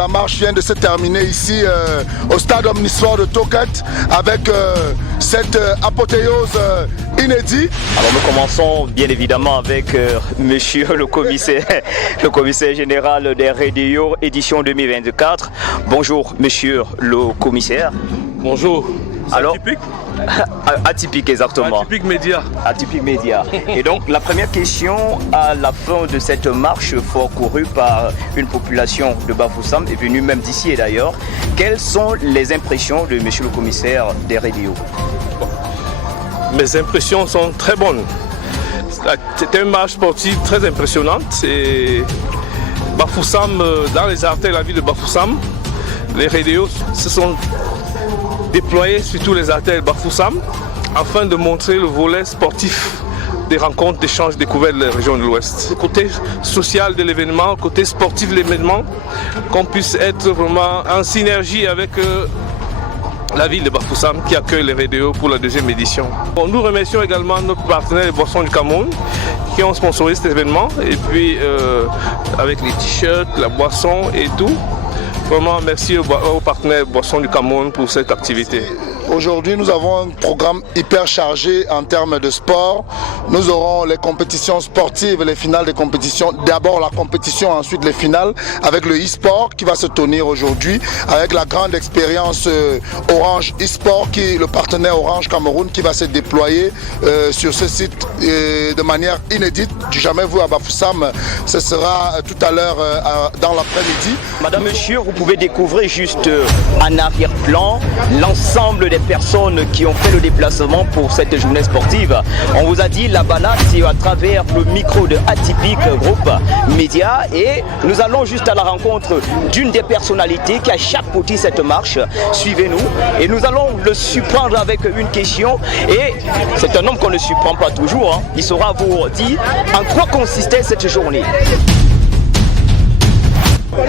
la marche vient de se terminer ici au stade omnisport de Toket avec cette apothéose inédite. Alors nous commençons bien évidemment avec monsieur le commissaire général des Radio édition 2024. Bonjour monsieur le commissaire. Bonjour. Alors, atypique? Atypique, exactement. Atypique Média. Atypique Média. Et donc, la première question, à la fin de cette marche fort courue par une population de Bafoussam, est venue même d'ici et d'ailleurs, quelles sont les impressions de monsieur le commissaire des radios? Mes impressions sont très bonnes. C'était une marche sportive très impressionnante. Et Bafoussam, dans les artères de la ville de Bafoussam, les radios se sont déployés sur tous les artères de Bafoussam afin de montrer le volet sportif des rencontres, d'échanges, découvertes de la région de l'Ouest. Le côté social de l'événement, le côté sportif de l'événement, qu'on puisse être vraiment en synergie avec la ville de Bafoussam qui accueille les radios pour la deuxième édition. Bon, nous remercions également notre partenaire les Boissons du Cameroun qui ont sponsorisé cet événement et puis avec les t-shirts, la boisson et tout. Vraiment merci aux partenaires Boissons du Cameroun pour cette activité. Aujourd'hui, nous avons un programme hyper chargé en termes de sport. Nous aurons les compétitions sportives, les finales des compétitions. D'abord la compétition, ensuite les finales avec le e-sport qui va se tenir aujourd'hui, avec la grande expérience Orange e-sport, qui est le partenaire Orange Cameroun qui va se déployer sur ce site de manière inédite, du jamais vu à Bafoussam. Ce sera tout à l'heure dans l'après-midi. Madame, monsieur, vous pouvez découvrir juste en arrière-plan l'ensemble des personnes qui ont fait le déplacement pour cette journée sportive. On vous a dit la balade, c'est à travers le micro de Atypique Groupe Média et nous allons juste à la rencontre d'une des personnalités qui a chapeauté cette marche. Suivez-nous et nous allons le surprendre avec une question et c'est un homme qu'on ne surprend pas toujours. Hein. Il saura vous dire en quoi consistait cette journée.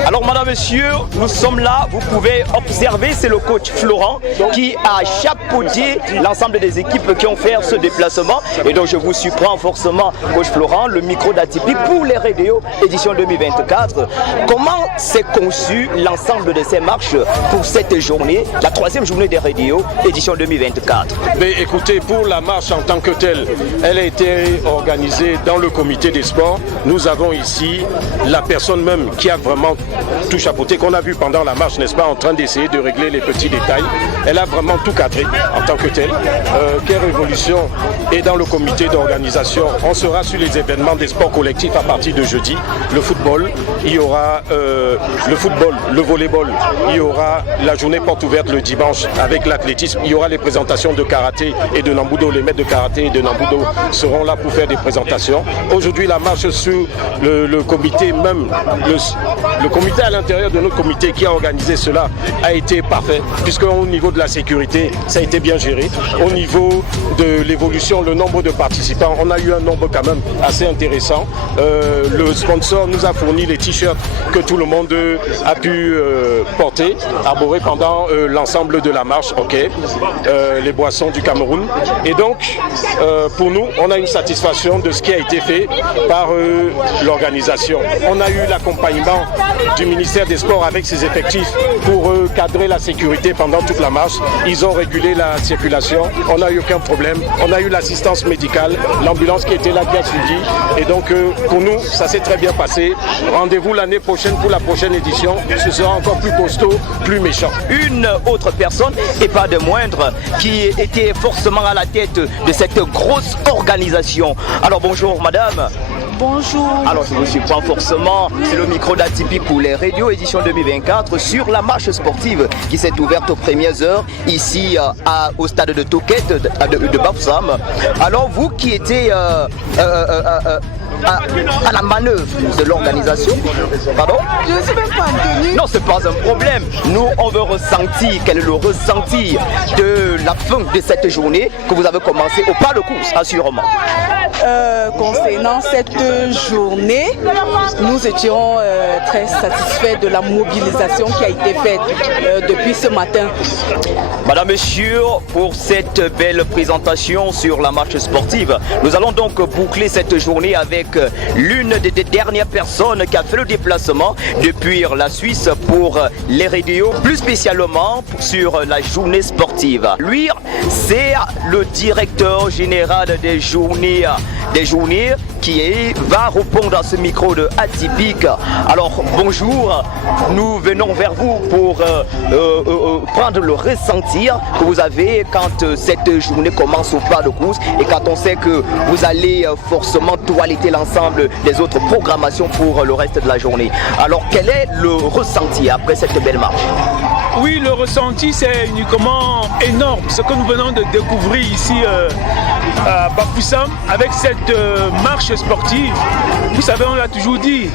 Alors madame, monsieur, nous sommes là, vous pouvez observer, c'est le coach Florent qui a chapeauté l'ensemble des équipes qui ont fait ce déplacement. Et donc je vous surprends forcément, coach Florent, le micro d'Atypique pour les radios édition 2024. Comment s'est conçu l'ensemble de ces marches pour cette journée, la troisième journée des radios édition 2024? Mais écoutez, pour la marche en tant que telle, elle a été organisée dans le comité des sports. Nous avons ici la personne même qui a vraiment tout chapeauté, qu'on a vu pendant la marche, n'est-ce pas, en train d'essayer de régler les petits détails. Elle a vraiment tout cadré en tant que telle. Quelle révolution est dans le comité d'organisation. On sera sur les événements des sports collectifs à partir de jeudi. Le football, il y aura le football, le volleyball, il y aura la journée porte ouverte le dimanche avec l'athlétisme, il y aura les présentations de karaté et de Nambudo. Les maîtres de karaté et de Nambudo seront là pour faire des présentations. Aujourd'hui, la marche sur le comité même, le comité à l'intérieur de notre comité qui a organisé cela a été parfait, puisque au niveau de la sécurité, ça a été bien géré. Au niveau de l'évolution, le nombre de participants, on a eu un nombre quand même assez intéressant. Le sponsor nous a fourni les t-shirts que tout le monde a pu porter, arborer pendant l'ensemble de la marche, les Boissons du Cameroun. Et donc, pour nous, on a une satisfaction de ce qui a été fait par l'organisation. On a eu l'accompagnement du ministère des Sports avec ses effectifs pour cadrer la sécurité pendant toute la marche. Ils ont régulé la circulation, on n'a eu aucun problème. On a eu l'assistance médicale, l'ambulance qui était là qui a suivi. Et donc pour nous, ça s'est très bien passé. Rendez-vous l'année prochaine pour la prochaine édition. Ce sera encore plus costaud, plus méchant. Une autre personne, et pas de moindre, qui était forcément à la tête de cette grosse organisation. Alors bonjour madame. Bonjour. Alors je vous surprends forcément, c'est le micro d'Atypique pour les radios édition 2024 sur la marche sportive qui s'est ouverte aux premières heures ici au stade de Toket de Bafoussam. Alors vous qui étiez à la manœuvre de l'organisation, pardon? Je ne suis même pas en tenue. Non, c'est pas un problème. Nous, on veut ressentir, quel est le ressenti de la fin de cette journée que vous avez commencé au pas de course, assurément. Concernant cette journée, nous étions très satisfaits de la mobilisation qui a été faite depuis ce matin. Madame, Monsieur, pour cette belle présentation sur la marche sportive, nous allons donc boucler cette journée avec l'une des dernières personnes qui a fait le déplacement depuis la Suisse pour les radios, plus spécialement sur la journée sportive. Lui, c'est le directeur général des journées qui va répondre à ce micro de Atypique. Alors bonjour, nous venons vers vous pour prendre le ressentir que vous avez quand cette journée commence au pas de course et quand on sait que vous allez forcément toiletter l'ensemble des autres programmations pour le reste de la journée. Alors quel est le ressenti après cette belle marche? Oui, le ressenti c'est uniquement énorme. Ce que nous venons de découvrir ici à Bafoussam avec cette marche sportive. Vous savez, on l'a toujours dit,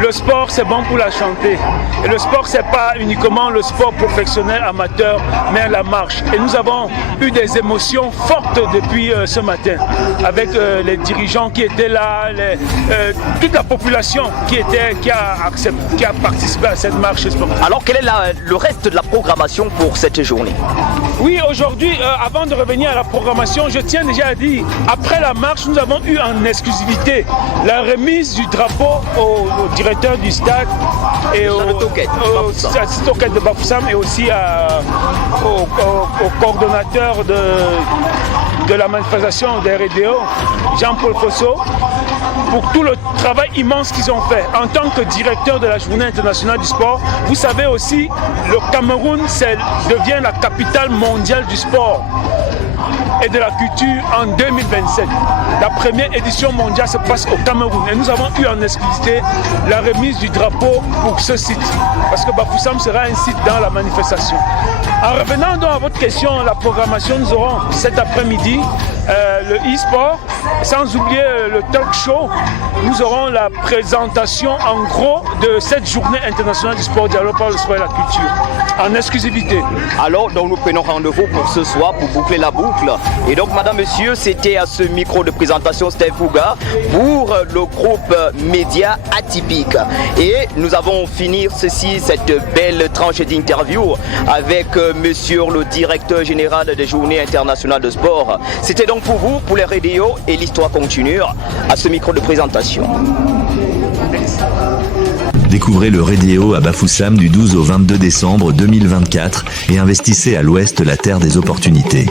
le sport c'est bon pour la santé. Et le sport c'est pas uniquement le sport professionnel amateur, mais la marche. Et nous avons eu des émotions fortes depuis ce matin avec les dirigeants qui étaient là, toute la population qui a participé à cette marche sportive. Alors quel est le reste de la programmation pour cette journée? Oui, aujourd'hui, avant de revenir à la programmation, je tiens déjà à dire, après la marche, nous avons eu en exclusivité la remise du drapeau au directeur du stade et au Toquette de Bafoussam et aussi au coordonnateur de la manifestation des RDO, Jean-Paul Fosso, pour tout le travail immense qu'ils ont fait. En tant que directeur de la Journée internationale du sport, vous savez aussi, le Cameroun devient la capitale mondiale du sport et de la culture en 2027. La première édition mondiale se passe au Cameroun et nous avons eu en exclusivité la remise du drapeau pour ce site parce que Bafoussam sera un site dans la manifestation. En revenant donc à votre question, la programmation, nous aurons cet après-midi le e-sport, sans oublier le talk show. Nous aurons la présentation en gros de cette journée internationale du sport, dialogue par le sport et la culture, en exclusivité. Alors donc nous prenons rendez-vous pour ce soir pour boucler la boucle. Et donc madame, monsieur, c'était à ce micro de présentation Steve Fouga pour le groupe média Atypique. Et nous avons fini cette belle tranche d'interview avec monsieur le directeur général des Journées internationales de sport. C'était donc pour vous, pour les radios, et l'histoire continue à ce micro de présentation. Découvrez le Radio à Bafoussam du 12 au 22 décembre 2024 et investissez à l'ouest la terre des opportunités.